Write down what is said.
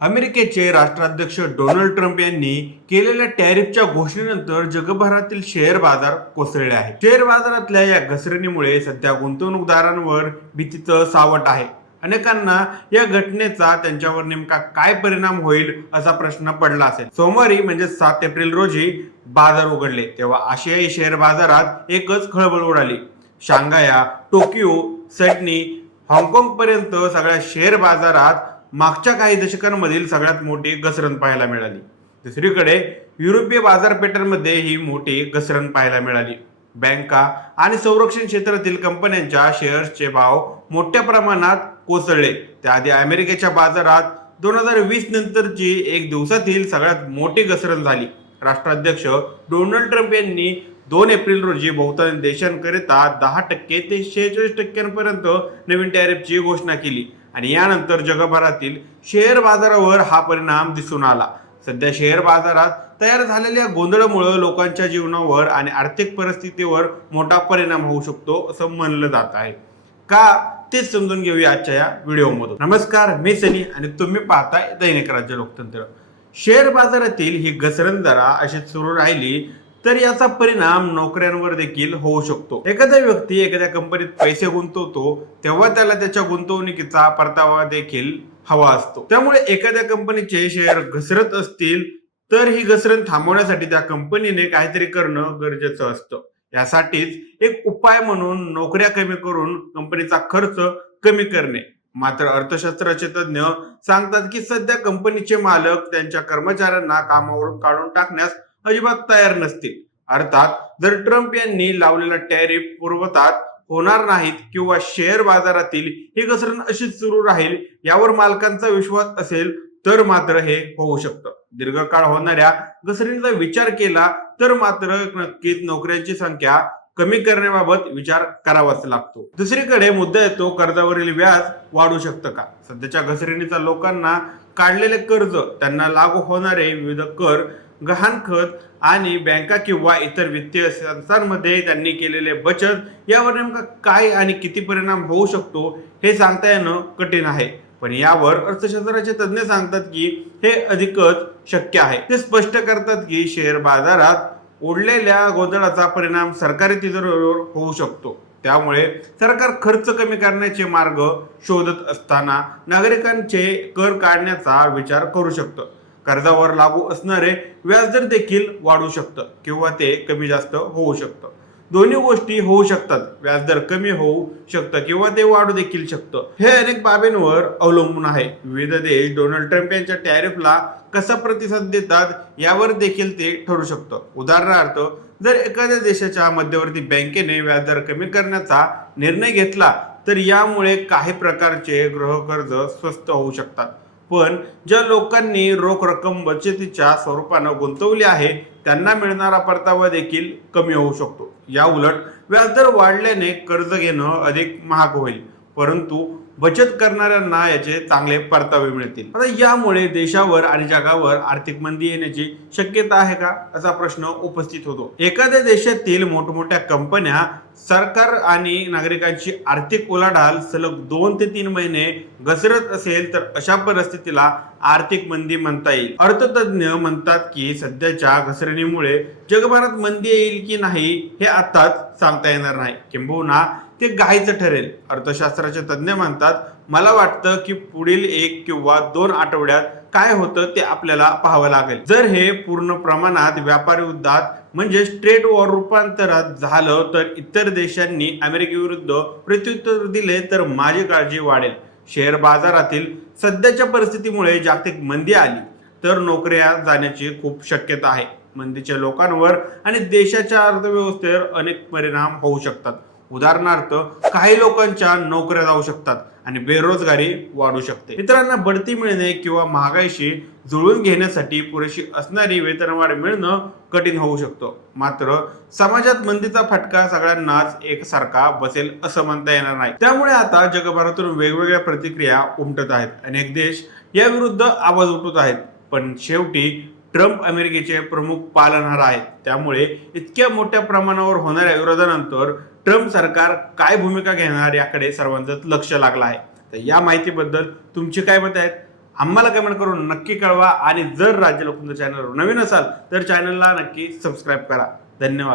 अमेरिकेचे राष्ट्राध्यक्ष Donald Trump यांनी केलेल्या टॅरिफच्या घोषणेनंतर जगभरातील शेअर बाजार कोसळले आहेत. शेअर बाजारातल्या या घसरणीमुळे सध्या गुंतवणूकदारांवर भीतीचं सावट आहे. अनेकांना या घटनेचा त्यांच्यावर नेमका काय परिणाम होईल असा प्रश्न पडला असेल. सोमवारी म्हणजे 7 एप्रिल रोजी बाजार उघडले तेव्हा आशियाई शेअर बाजारात एकच खळबळ उडाली. शांघाया, टोकियो, सिडनी, हाँगकाँग पर्यंत सगळ्या शेअर बाजारात मागच्या काही दशकांमधील सगळ्यात मोठी घसरण पाहायला मिळाली. दुसरीकडे युरोपीय बाजारपेठांमध्ये ही मोठी घसरण पाहायला मिळाली. बँका आणि संरक्षण क्षेत्रातील कंपन्यांच्या शेअर्सचे भाव मोठ्या प्रमाणात कोसळले. त्याआधी अमेरिकेच्या बाजारात 2020 नंतरची एक दिवसातील सगळ्यात मोठी घसरण झाली. राष्ट्राध्यक्ष डोनाल्ड ट्रम्प यांनी 2 एप्रिल रोजी बहुतांश देशांकरिता 10% ते 46% नवीन टॅरिफची घोषणा केली आणि यानंतर जगभरातील शेअर बाजारावर हा परिणाम दिसून आला. सध्या शेअर बाजारात तयार झालेल्या गोंधळामुळे लोकांच्या जीवनावर आणि आर्थिक परिस्थितीवर मोठा परिणाम होऊ शकतो असं म्हणलं जात आहे. का तेच समजून घेऊया आजच्या या व्हिडिओमधून. नमस्कार, मी सनी आणि तुम्ही पाहताय दैनिक राज्य लोकतंत्र. शेअर बाजारातील ही घसरण जरा अशीच सुरू राहिली तर याचा परिणाम नोकऱ्यांवर देखील होऊ शकतो. एखादा व्यक्ती एखाद्या कंपनीत पैसे गुंतवतो तेव्हा त्याला त्याच्या गुंतवणुकीचा परतावा देखील हवा असतो. त्यामुळे एखाद्या कंपनीचे शेअर घसरत असतील तर ही घसरण थांबवण्यासाठी त्या कंपनीने काहीतरी करणं गरजेचं असतं. यासाठीच एक उपाय म्हणून नोकऱ्या कमी करून कंपनीचा खर्च कमी करणे. मात्र अर्थशास्त्राचे तज्ञ सांगतात की सध्या कंपनीचे मालक त्यांच्या कर्मचाऱ्यांना कामावरून काढून टाकण्यास अजिबात तयार नसतील. अर्थात जर ट्रम्प यांनी लावलेला टॅरिफ पूर्ववत होणार नाहीत किंवा शेअर बाजारातील ही घसरण अशीच सुरू राहील यावर मालकांचा विश्वास असेल तर मात्र हे होऊ शकतं. दीर्घकाळ होणाऱ्या घसरणीचा विचार केला तर मात्र नक्कीच नोकऱ्यांची संख्या कमी करण्याबाबत विचार करावाच लागतो. दुसरीकडे मुद्दा येतो कर्जावरील व्याज वाढू शकतं का? सध्याच्या घसरणीचा लोकांना काढलेले कर्ज, त्यांना लागू होणारे विविध कर, गहाणखत आणि बँका किंवा इतर वित्तीय संस्थांमध्ये त्यांनी केलेले बचत यावर नेमका काय आणि किती परिणाम होऊ शकतो हे सांगता येणं कठीण आहे. पण यावर अर्थशास्त्राचे तज्ञ सांगतात की हे अधिकच शक्य आहे. ते स्पष्ट करतात की शेअर बाजारात उडलेल्या गोंधळाचा परिणाम सरकारी तिजोरीवर होऊ शकतो. त्यामुळे सरकार खर्च कमी करण्याचे मार्ग शोधत असताना नागरिकांचे कर काढण्याचा विचार करू शकतं. कर्जावर लागू असणारे व्याजदर देखील वाढू शकतं किंवा ते कमी जास्त होऊ शकतं. दोन्ही गोष्टी होऊ शकतात. व्याजदर कमी होऊ शकतं किंवा ते वाढू देखील शकतं. हे अनेक बाबींवर अवलंबून आहे. विविध देश डोनाल्ड ट्रम्प यांच्या टॅरिफला कसा प्रतिसाद देतात यावर देखील ते ठरू शकतं. उदाहरणार्थ, जर एखाद्या देशाच्या मध्यवर्ती बँकेने व्याजदर कमी करण्याचा निर्णय घेतला तर यामुळे काही प्रकारचे गृहकर्ज स्वस्त होऊ शकतात. पण ज्या लोकांनी रोख रक्कम बचतीच्या स्वरूपानं गुंतवली आहे त्यांना मिळणारा परतावा देखील कमी होऊ शकतो. या उलट व्याजदर वाढल्याने कर्ज घेणं अधिक महाग होईल, परंतु बचत करणाऱ्यांना याचे चांगले परतावे मिळतील. आता यामुळे देशावर आणि जगावर आर्थिक मंदी येण्याची शक्यता आहे का असा प्रश्न उपस्थित होतो. एखाद्या देशातील मोठमोठ्या कंपन्या, सरकार आणि नागरिकांची आर्थिक उलाढाल सलग 2 ते 3 महिने घसरत असेल तर अशा परिस्थितीला आर्थिक मंदी म्हणता येईल. अर्थतज्ञ म्हणतात की सध्याच्या घसरणीमुळे जगभरात मंदी येईल की नाही हे आताच सांगता येणार नाही. किंबहुना ते घाईचं ठरेल. अर्थशास्त्राचे तज्ञ म्हणतात, मला वाटतं की पुढील 1 किंवा 2 आठवड्यात काय होतं ते आपल्याला पाहावं लागेल. जर हे पूर्ण प्रमाणात व्यापार युद्धात म्हणजे ट्रेड वॉर रूपांतरात झालं तर इतर देशांनी अमेरिकेविरुद्ध प्रत्युत्तर दिले तर माझी काळजी वाढेल. शेअर बाजारातील सध्याच्या परिस्थितीमुळे जागतिक मंदी आली तर नोकऱ्या जाण्याची खूप शक्यता आहे. मंदीच्या लोकांवर आणि देशाच्या अर्थव्यवस्थेवर अनेक परिणाम होऊ शकतात. उदाहरणार्थ, काही लोकांच्या नोकऱ्या जाऊ शकतात आणि बेरोजगारी वाढू शकते. इतरांना बढती मिळणे किंवा महागाईशी जुळवून घेण्यासाठी पुरेशी असणारी वेतनवाढ मिळणं कठीण होऊ शकतं. मात्र समाजात मंदीचा फटका सगळ्यांनाच एकसारखा बसेल असं म्हणता येणार नाही. त्यामुळे आता जगभरातून वेगवेगळ्या प्रतिक्रिया उमटत आहेत. अनेक देश याविरुद्ध आवाज उठवत आहेत. पण शेवटी ट्रम्प अमेरिकेचे प्रमुख पालनहार आहेत. त्यामुळे इतक्या मोठ्या प्रमाणावर होणाऱ्या विरोधानंतर ट्रम्प सरकार काय भूमिका घेणार याकडे सर्वांचं लक्ष लागलं आहे. तर या माहितीबद्दल तुमची काय मत आहेत आम्हाला कमेंट करून नक्की कळवा आणि जर राज्य लोकतंत्र चॅनलवर नवीन असाल तर चॅनलला नक्की सबस्क्राईब करा. धन्यवाद.